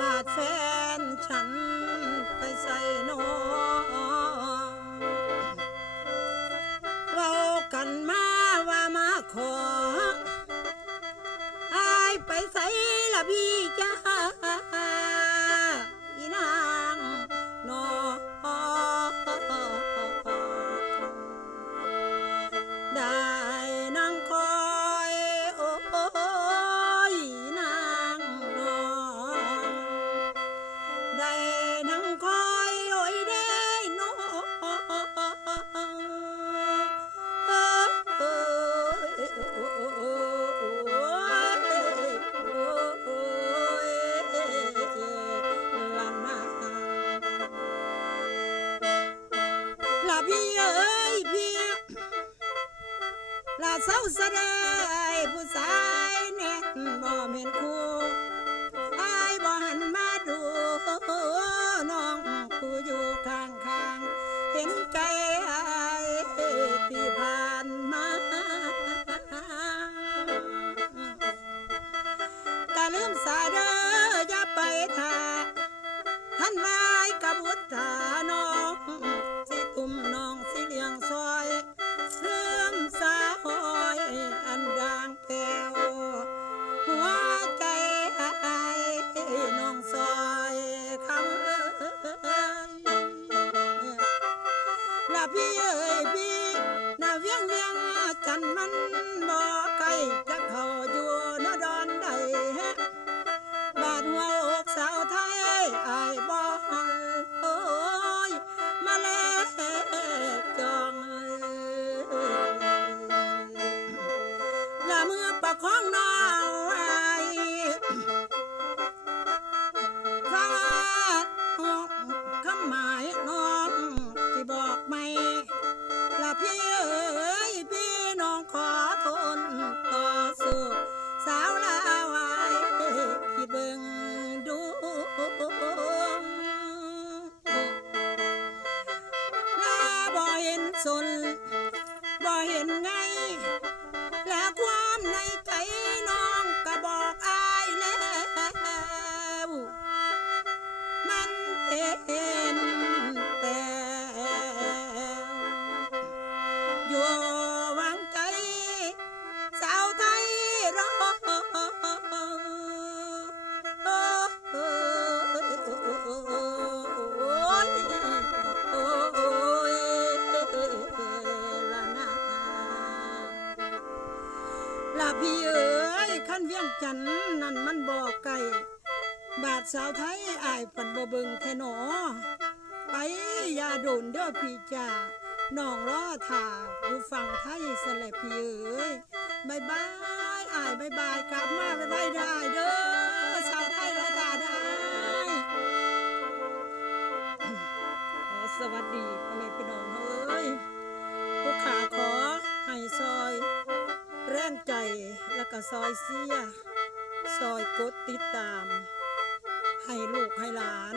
บาดแฟนฉันไปใส่นอเว้ากันมาว่ามาขออายไปใส่ละพี่จ้า ลาพี่เอ้ยพี่ลาเศร้าสะเดยผู้ชายแน่นบ่แม่นคู่อายบ่หันมาดูน้องผู้อยู่ข้างข้างๆเห็นใจอายที่ผ่านมาก็ลืมสาเด้ออย่าไปท่าหันวา พี่เอ้ยพี่นาเวียงเวียงจันมันบ่ไกลจะเข้าอยู่นดอนใดฮะบาดหัวอกสาวไทยอายบ่หันโอ้ยมาแลกจองละเมื่อประคองน้อง เห็นไง พี่เอ๋ยขั้นเวียงจันนั่นมันบอกไก่บาทสาวไทยอายปันบ่เบิงแทหนอ ไปอย่าโดนเด้อพี่จ่าน้องรอท่าอยู่ฝั่งไทยสแลบพี่เอ๋ยบายบายอายบายบายกลับมาบายบายได้เด้อสาวไทยรอท่าได้สวัสดีอแม่พี่น้องเอ้ยพวกขาขอให้ แรงใจแล้วก็ซอยเสียซอยกดติดตาม ให้ลูกให้หลาน